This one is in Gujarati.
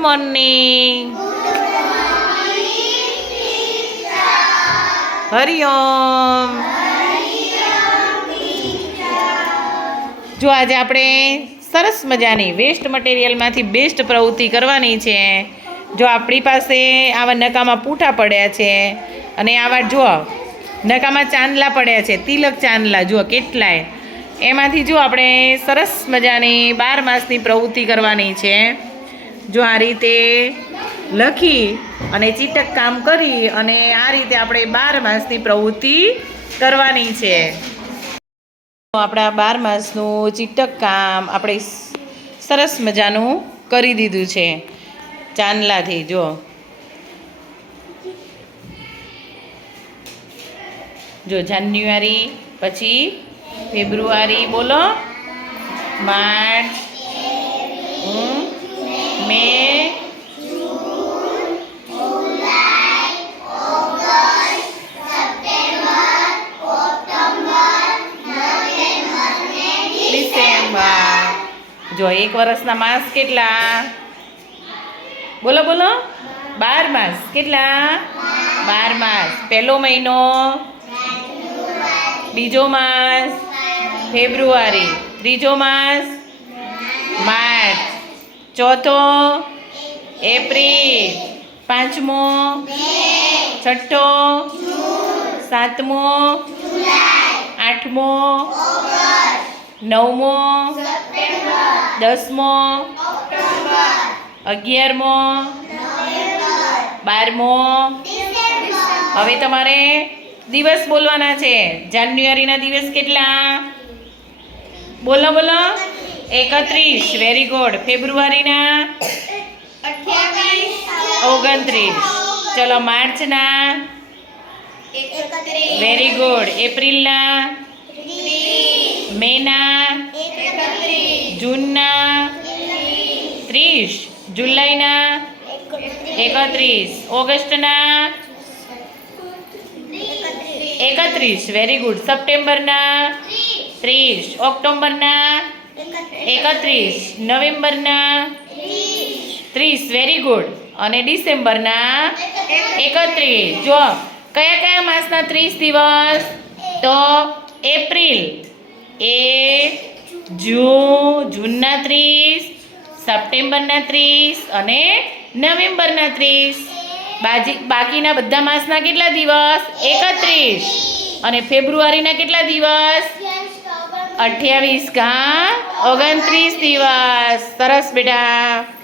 મોર્નિંગ હરિઓમ જો આજે આપણે સરસ મજાની વેસ્ટ મટીરિયલમાંથી બેસ્ટ પ્રવૃત્તિ કરવાની છે. જો આપણી પાસે આવા નકામાં પૂઠા પડ્યા છે અને આવા જુઓ, નકામાં ચાંદલા પડ્યા છે, તિલક ચાંદલા, જુઓ કેટલાય. એમાંથી જો આપણે સરસ મજાની બાર માસની પ્રવૃત્તિ કરવાની છે. જો આ રીતે લખી અને ચીટક કામ કરી અને આ રીતે આપણે બાર માસની પ્રવૃત્તિ કરવાની છે. આપણા બાર માસનું ચીટક કામ આપણે સરસ મજાનું કરી દીધું છે. ચાંદલાથી જો જો જાન્યુઆરી, પછી ફેબ્રુઆરી, બોલો. માર્ચ જો એક વર્ષના માસ કેટલા? બોલો બોલો. બાર માસ. કેટલા? બાર માસ. પહેલો મહિનો. બીજો માસ. ફેબ્રુઆરી. ત્રીજો માસ. માર્ચ. ચોથો. એપ્રિલ. પાંચમો. છઠ્ઠો. સાતમો. આઠમો. નવમો. દસમો અગિયારમો બારમો. હવે તમારે દિવસ બોલવાના છે. જાન્યુઆરીના દિવસ કેટલા? બોલો બોલો. એકત્રીસ. વેરી ગુડ ફેબ્રુઆરીના? ઓગણત્રીસ. ચલો માર્ચના? વેરી ગુડ એપ્રિલના? મેના? ત્રીસ જુલાઈના એકત્રીસ, ઓગસ્ટના એકત્રીસ વેરી ગુડ સપ્ટેમ્બરના ત્રીસ, ઓક્ટોબરના એકત્રીસ, નવેમ્બરના ત્રીસ વેરી ગુડ અને ડિસેમ્બરના એકત્રીસ. જો કયા કયા માસના ત્રીસ દિવસ? તો એપ્રિલ, એ જૂન જૂનના ત્રીસ સપ્ટેમ્બરના ત્રીસ અને નવેમ્બરના ત્રીસ. બાજી બાકીના બધા માસના કેટલા દિવસ? એકત્રીસ. અને ફેબ્રુઆરીના કેટલા દિવસ? અઠ્યાવીસ ઘા ઓગણત્રીસ દિવસ. સરસ બેટા.